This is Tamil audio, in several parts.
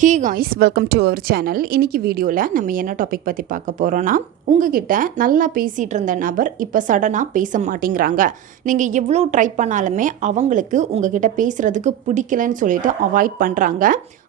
Hi guys welcome to our channel இன்னைக்கு வீடியோவில் நம்ம என்ன டாபிக் பற்றி பார்க்க போகிறோன்னா உங்ககிட்ட நல்லா பேசிகிட்டு இருந்த நபர் இப்போ சடனாக பேச மாட்டேங்கிறாங்க. நீங்கள் எவ்வளோ ட்ரை பண்ணாலுமே அவங்களுக்கு உங்ககிட்ட பேசுகிறதுக்கு பிடிக்கலன்னு சொல்லிட்டு அவாய்ட் பண்ணுறாங்க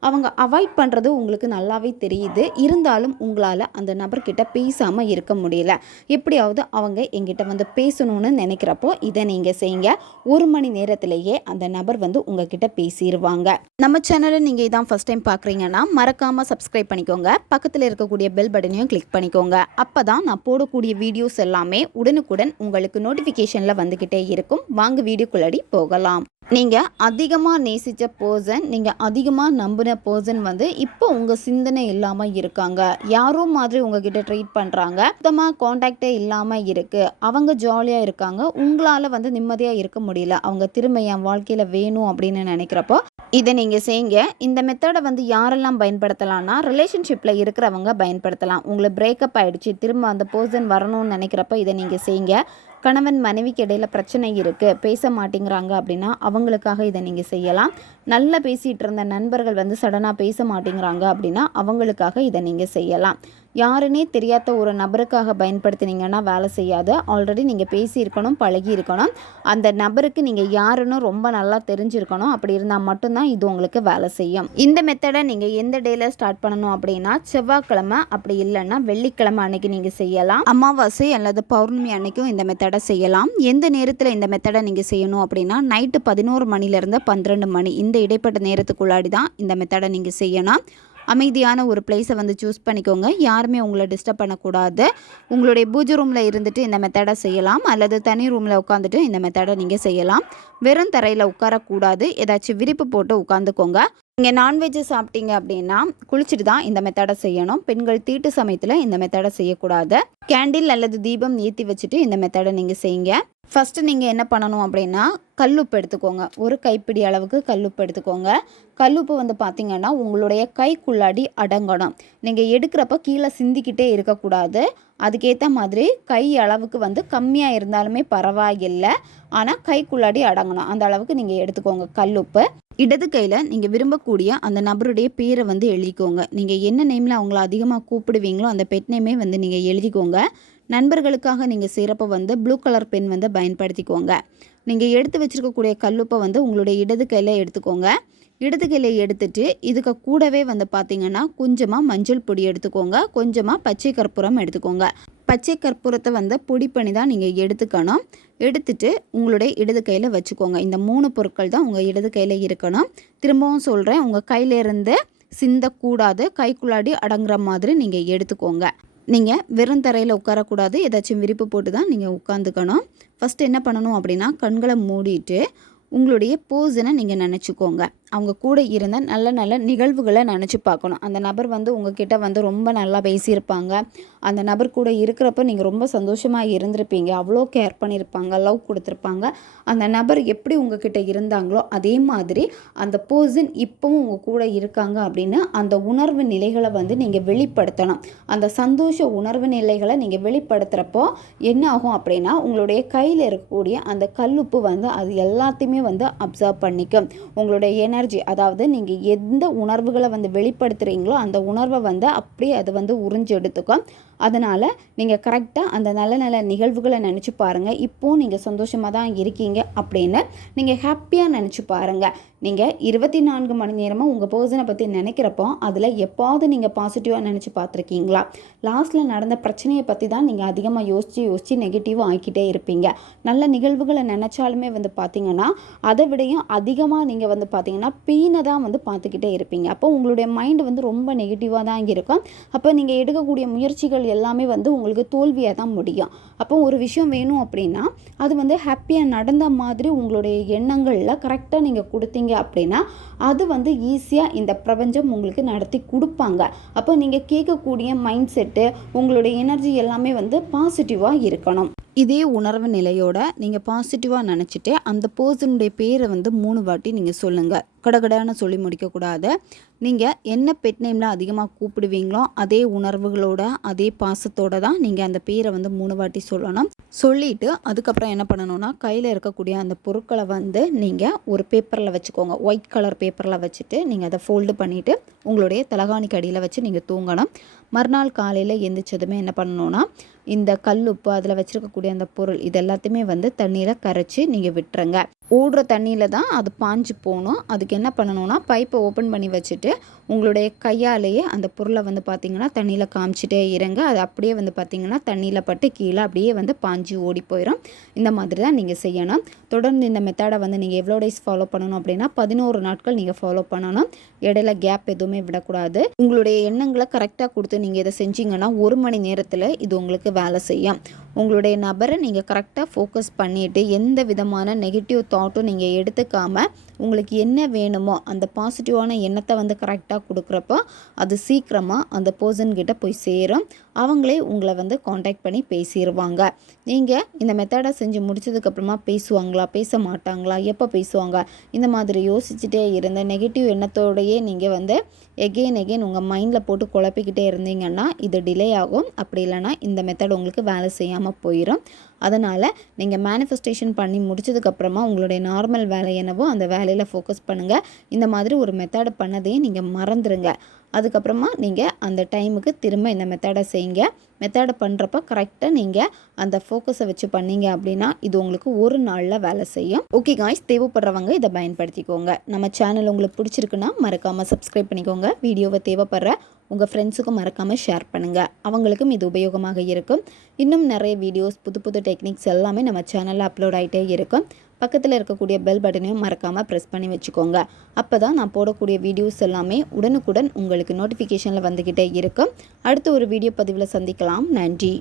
அவங்க அவாய்ட் பண்ணுறது உங்களுக்கு நல்லாவே தெரியுது. இருந்தாலும் உங்களால் அந்த நபர்கிட்ட பேசாமல் இருக்க முடியல. எப்படியாவது அவங்க எங்கிட்ட வந்து பேசணும்னு நினைக்கிறப்போ இதை நீங்கள் செய்யுங்க. ஒரு மணி நேரத்திலேயே அந்த நபர் வந்து உங்ககிட்ட பேசிடுவாங்க நம்ம சேனலை நீங்கள் இதான் ஃபஸ்ட் டைம் பார்க்குறீங்க பார்க்குறீங்கன்னா மறக்காமல் சப்ஸ்கிரைப் பண்ணிக்கோங்க. பக்கத்தில் இருக்கக்கூடிய பெல் பட்டனையும் கிளிக் பண்ணிக்கோங்க. அப்போ தான் நான் போடக்கூடிய வீடியோஸ் எல்லாமே உடனுக்குடன் உங்களுக்கு நோட்டிஃபிகேஷனில் வந்துக்கிட்டே இருக்கும். வாங்க வீடியோக்குள்ளடி போகலாம். நீங்கள் அதிகமாக நேசித்த பர்சன் நீங்கள் அதிகமாக நம்பின பர்சன் வந்து இப்போ உங்கள் சிந்தனை இல்லாமல் இருக்காங்க. யாரோ மாதிரி உங்ககிட்ட ட்ரீட் பண்ணுறாங்க சுத்தமாக காண்டாக்டே இல்லாமல் இருக்குது அவங்க ஜாலியாக இருக்காங்க. உங்களால் வந்து நிம்மதியாக இருக்க முடியல. அவங்க திரும்ப என் வாழ்க்கையில் வேணும் அப்படின்னு நினைக்கிறப்போ இதை நீங்கள் செய்யுங்க. இந்த மெத்தடை வந்து யாரெல்லாம் பயன்படுத்தலாம்னா ரிலேஷன்ஷிப்பில் இருக்கிறவங்க பயன்படுத்தலாம். உங்களை பிரேக்கப் ஆகிடுச்சு திரும்ப அந்த பர்சன் வரணும்னு நினைக்கிறப்ப இதை நீங்கள் செய்யுங்க. கணவன் மனைவிக்கு இடையில் பிரச்சனை இருக்குது பேச மாட்டேங்கிறாங்க அப்படின்னா அவங்களுக்காக இதை நீங்கள் செய்யலாம். நல்லா பேசிகிட்டு இருந்த நண்பர்கள் வந்து சடனாக பேச மாட்டேங்கிறாங்க அப்படின்னா அவங்களுக்காக இதை நீங்கள் செய்யலாம். யாருன்னே தெரியாத ஒரு நபருக்காக பயன்படுத்தினீங்கன்னா வேலை செய்யாது. ஆல்ரெடி நீங்கள் பேசியிருக்கணும் பழகி இருக்கணும் அந்த நபருக்கு நீங்கள் யாருன்னு ரொம்ப நல்லா தெரிஞ்சிருக்கணும். அப்படி இருந்தால் மட்டும்தான் இது உங்களுக்கு வேலை செய்யும். இந்த மெத்தடை நீங்கள் எந்த டேயில் ஸ்டார்ட் பண்ணணும் அப்படின்னா செவ்வாய்க்கிழமை அப்படி இல்லைன்னா வெள்ளிக்கிழமை அன்னைக்கு நீங்கள் செய்யலாம். அமாவாசை அல்லது பௌர்ணமி அன்னைக்கும் இந்த மெத்தடை செய்யலாம். எந்த நேரத்தில் இந்த மெத்தடை நீங்கள் செய்யணும் அப்படின்னா நைட்டு பதினோரு மணிலேருந்து பன்னிரெண்டு மணி. இந்த இடைப்பட்ட நேரத்துக்குள்ளாடி தான் இந்த மெத்தடை நீங்கள் செய்யணும். அமைதியான ஒரு பிளேஸை வந்து சூஸ் பண்ணிக்கோங்க. யாருமே உங்களை டிஸ்டர்ப் பண்ணக்கூடாது. உங்களுடைய பூஜை ரூமில் இருந்துட்டு இந்த மெத்தடை செய்யலாம். அல்லது தனி ரூமில் உட்காந்துட்டு இந்த மெத்தடை நீங்கள் செய்யலாம். வெறும் தரையில் உட்காரக்கூடாது. ஏதாச்சும் விரிப்பு போட்டு உட்காந்துக்கோங்க நீங்கள் நான்வெஜ்ஜு சாப்பிட்டீங்க அப்படின்னா குளிச்சுட்டு தான் இந்த மெத்தடை செய்யணும். பெண்கள் தீட்டு சமயத்தில் இந்த மெத்தடை செய்யக்கூடாது. கேண்டில் அல்லது தீபம் ஏற்றி வச்சுட்டு இந்த மெத்தடை நீங்கள் செய்யுங்க. ஃபஸ்ட்டு நீங்கள் என்ன பண்ணணும் அப்படின்னா கல்லுப்பு எடுத்துக்கோங்க. ஒரு கைப்பிடி அளவுக்கு கல்லுப்பு எடுத்துக்கோங்க. கல்லுப்பு வந்து பார்த்திங்கன்னா உங்களுடைய கைக்குள்ளாடி அடங்கணும். நீங்கள் எடுக்கிறப்ப கீழே சிந்திக்கிட்டே இருக்கக்கூடாது. அதுக்கேற்ற மாதிரி கை அளவுக்கு வந்து கம்மியாக இருந்தாலுமே பரவாயில்லை. ஆனால் கைக்குள்ளாடி அடங்கணும். அந்த அளவுக்கு நீங்கள் எடுத்துக்கோங்க கல்லுப்பு. இடது கையில் நீங்கள் விரும்பக்கூடிய அந்த நபருடைய பேரை வந்து எழுதிக்கோங்க. நீங்கள் என்ன நேமில் அவங்கள அதிகமாக கூப்பிடுவீங்களோ அந்த பெட் நேமே வந்து நீங்கள் எழுதிக்கோங்க. நண்பர்களுக்காக நீங்கள் செய்கிறப்ப வந்து ப்ளூ கலர் பென் வந்து பயன்படுத்திக்கோங்க. நீங்கள் எடுத்து வச்சுருக்கக்கூடிய கல்லுப்பை வந்து உங்களுடைய இடது கையில் எடுத்துக்கோங்க. இடது கையில் எடுத்துட்டு இதுக்கு கூடவே வந்து பார்த்திங்கன்னா கொஞ்சமாக மஞ்சள் பொடி எடுத்துக்கோங்க. கொஞ்சமாக பச்சை கற்பூரம் எடுத்துக்கோங்க. பச்சை கற்பூரத்தை வந்து பொடி பண்ணி தான் நீங்கள் எடுத்துக்கணும். எடுத்துட்டு உங்களுடைய இடது கையில் வச்சுக்கோங்க. இந்த மூணு பொருட்கள் தான் உங்கள் இடது கையில் இருக்கணும். திரும்பவும் சொல்கிறேன் உங்கள் கையிலேருந்து சிந்தக்கூடாது கைக்குள்ளாடி அடங்குற மாதிரி நீங்கள் எடுத்துக்கோங்க. நீங்கள் வெறும் தரையில் உட்காரக்கூடாது. ஏதாச்சும் விரிப்பு போட்டு தான் நீங்கள் உட்காந்துக்கணும். ஃபஸ்ட்டு என்ன பண்ணணும் அப்படின்னா கண்களை மூடிட்டு உங்களுடைய போஸனை நீங்கள் நினச்சிக்கோங்க. அவங்க கூட இருந்த நல்ல நல்ல நிகழ்வுகளை நினச்சி பார்க்கணும். அந்த நபர் வந்து உங்ககிட்ட வந்து ரொம்ப நல்லா பேசியிருப்பாங்க. அந்த நபர் கூட இருக்கிறப்ப நீங்கள் ரொம்ப சந்தோஷமாக இருந்திருப்பீங்க. அவ்வளோ கேர் பண்ணியிருப்பாங்க. லவ் கொடுத்துருப்பாங்க. அந்த நபர் எப்படி உங்ககிட்ட இருந்தாங்களோ அதே மாதிரி அந்த பர்சன் இப்போவும் உங்கள் கூட இருக்காங்க அப்படின்னு அந்த உணர்வு நிலைகளை வந்து நீங்கள் வெளிப்படுத்தணும். அந்த சந்தோஷ உணர்வு நிலைகளை நீங்கள் வெளிப்படுத்துகிறப்போ என்ன ஆகும் அப்படின்னா உங்களுடைய கையில் இருக்கக்கூடிய அந்த கல்லுப்பு வந்து அது எல்லாத்தையுமே வந்து அப்சர்வ் பண்ணிக்கும் உங்களுடைய எனர்ஜி அதாவது நீங்கள் எந்த உணர்வுகளை வந்து வெளிப்படுத்துகிறீங்களோ அந்த உணர்வை வந்து அப்படியே அது வந்து உறிஞ்சு எடுத்துக்கும். அதனால் நீங்கள் கரெக்டாக அந்த நல்ல நல்ல நிகழ்வுகளை நினச்சி பாருங்கள் இப்போது நீங்கள் சந்தோஷமாக தான் இருக்கீங்க அப்படின்னு நீங்கள் ஹாப்பியாக நினச்சி பாருங்கள் நீங்கள் இருபத்தி நான்கு மணி நேரமாக உங்கள் பர்சனை பற்றி நினைக்கிறப்போ அதில் எப்போது நீங்கள் பாசிட்டிவாக நினச்சி பார்த்துருக்கீங்களா? லாஸ்ட்டில் நடந்த பிரச்சனையை பற்றி தான் நீங்கள் அதிகமாக யோசித்து யோசித்து நெகட்டிவாக ஆக்கிட்டே இருப்பீங்க. நல்ல நிகழ்வுகளை நினச்சாலுமே வந்து பார்த்திங்கன்னா அதை விடையும் அதிகமாக நீங்கள் வந்து பார்த்தீங்கன்னா பெயினை தான் வந்து பார்த்துக்கிட்டே இருப்பீங்க. அப்போ உங்களுடைய மைண்டு வந்து ரொம்ப நெகட்டிவாக தான் இருக்கும். அப்போ நீங்கள் எடுக்கக்கூடிய முயற்சிகள் எல்லாமே வந்து உங்களுக்கு தோல்வியாக தான் முடியும். அப்போ ஒரு விஷயம் வேணும் அப்படின்னா அது வந்து ஹாப்பியாக நடந்த மாதிரி உங்களுடைய எண்ணங்களில் கரெக்டாக நீங்கள் கொடுத்தீங்க அப்படின்னா அது வந்து ஈஸியாக இந்த பிரபஞ்சம் உங்களுக்கு நடத்தி கொடுப்பாங்க. அப்போ நீங்கள் கேட்கக்கூடிய மைண்ட் செட்டு உங்களுடைய எனர்ஜி எல்லாமே வந்து பாசிட்டிவாக இருக்கணும். இதே உணர்வு நிலையோட நீங்கள் பாசிட்டிவாக நினச்சிட்டு அந்த பர்சனுடைய பேரை வந்து மூணு வாட்டி நீங்கள் சொல்லுங்கள் கடகடான்னு சொல்லி முடிக்கக்கூடாது. நீங்கள் என்ன பெட் நேமில் அதிகமாக கூப்பிடுவீங்களோ அதே உணர்வுகளோட அதே பாசத்தோடு தான் நீங்கள் அந்த பேரை வந்து மூணு வாட்டி சொல்லணும். சொல்லிவிட்டு அதுக்கப்புறம் என்ன பண்ணணும்னா கையில் இருக்கக்கூடிய அந்த பொருட்களை வந்து நீங்கள் ஒரு பேப்பரில் வச்சுக்கோங்க. ஒயிட் கலர் பேப்பரில் வச்சுட்டு நீங்கள் அதை ஃபோல்டு பண்ணிவிட்டு உங்களுடைய தலகாணிக்கு அடியில் வச்சு நீங்கள் தூங்கணும். மறுநாள் காலையில் எந்திரிச்சதுமே என்ன பண்ணணும்னா இந்த கல் உப்பு அதில் வச்சுருக்கக்கூடிய அந்த பொருள் இது எல்லாத்தையுமே வந்து தண்ணியில் கரைச்சி நீங்கள் விட்டுருங்க. ஓடுற தண்ணியில் தான் அது பாஞ்சு போகணும் அதுக்கு என்ன பண்ணணும்னா பைப்பை ஓப்பன் பண்ணி வச்சுட்டு உங்களுடைய கையாலேயே அந்த பொருளை வந்து பார்த்திங்கன்னா தண்ணியில் காமிச்சிட்டே இறங்க அது அப்படியே வந்து பார்த்திங்கன்னா தண்ணியில் பட்டு கீழே அப்படியே வந்து பாஞ்சு ஓடி போயிடும் இந்த மாதிரி தான் நீங்கள் செய்யணும். தொடர்ந்து இந்த மெத்தடை வந்து நீங்கள் எவ்வளோ டேஸ் ஃபாலோ பண்ணணும் அப்படின்னா பதினோரு நாட்கள் நீங்கள் ஃபாலோ பண்ணணும். இடையில கேப் எதுவுமே விடக்கூடாது. உங்களுடைய எண்ணங்களை கரெக்டாக கொடுத்து நீங்கள் இதை செஞ்சீங்கன்னா ஒரு மணி நேரத்தில் இது உங்களுக்கு வேலை செய்யும். உங்களுடைய நபரை நீங்கள் கரெக்டாக ஃபோக்கஸ் பண்ணிவிட்டு எந்த விதமான நெகட்டிவ் தாட்டும் நீங்கள் எடுத்துக்காமல் உங்களுக்கு என்ன வேணுமோ அந்த பாசிட்டிவான எண்ணத்தை வந்து கரெக்டாக கொடுக்குறப்போ அது சீக்கிரமாக அந்த பர்சன்கிட்ட போய் சேரும். அவங்களே உங்களை வந்து காண்டாக்ட் பண்ணி பேசிடுவாங்க நீங்கள் இந்த மெத்தடை செஞ்சு முடிச்சதுக்கப்புறமா பேசுவாங்களா? பேச மாட்டாங்களா? எப்போ பேசுவாங்க? இந்த மாதிரி யோசிச்சுட்டே இருந்த நெகட்டிவ் எண்ணத்தோடையே நீங்கள் வந்து எகெயின் எகெயின் உங்கள் மைண்டில் போட்டு குழப்பிக்கிட்டே இருந்தீங்கன்னா இது டிலே ஆகும். அப்படி இல்லைனா இந்த மெத்தட் உங்களுக்கு வேலை செய்யாமல் போயிடும் அதனால் நீங்கள் மேனிஃபெஸ்டேஷன் பண்ணி முடிச்சதுக்கப்புறமா உங்களுடைய நார்மல் வேலை என்னவோ அந்த வேலையில் ஃபோக்கஸ் பண்ணுங்கள் இந்த மாதிரி ஒரு மெத்தடை பண்ணதையும் நீங்கள் மறந்துடுங்க அதுக்கப்புறமா நீங்கள் அந்த டைமுக்கு திரும்ப இந்த மெத்தடை செய்யுங்க. மெத்தடை பண்ணுறப்ப கரெக்டாக நீங்கள் அந்த ஃபோக்கஸை வச்சு பண்ணீங்க அப்படின்னா இது உங்களுக்கு ஒரு நாளில் வேலை செய்யும். ஓகே காய்ஸ் தேவைப்படுறவங்க இதை பயன்படுத்திக்கோங்க. நம்ம சேனல் உங்களுக்கு பிடிச்சிருக்குன்னா மறக்காமல் சப்ஸ்கிரைப் பண்ணிக்கோங்க. வீடியோவை தேவைப்படுற உங்கள் ஃப்ரெண்ட்ஸுக்கும் மறக்காமல் ஷேர் பண்ணுங்கள் அவங்களுக்கும் இது உபயோகமாக இருக்கும். இன்னும் நிறைய வீடியோஸ் புது புது டெக்னிக்ஸ் எல்லாமே நம்ம சேனலில் அப்லோட் ஆகிட்டே இருக்கும். பக்கத்தில் இருக்கக்கூடிய பெல் பட்டனையும் மறக்காமல் ப்ரெஸ் பண்ணி வச்சுக்கோங்க. அப்போ தான் நான் போடக்கூடிய வீடியோஸ் எல்லாமே உடனுக்குடன் உங்களுக்கு நோட்டிஃபிகேஷனில் வந்துக்கிட்டே இருக்கும். அடுத்த ஒரு வீடியோ பதிவில் சந்திக்கலாம். நன்றி.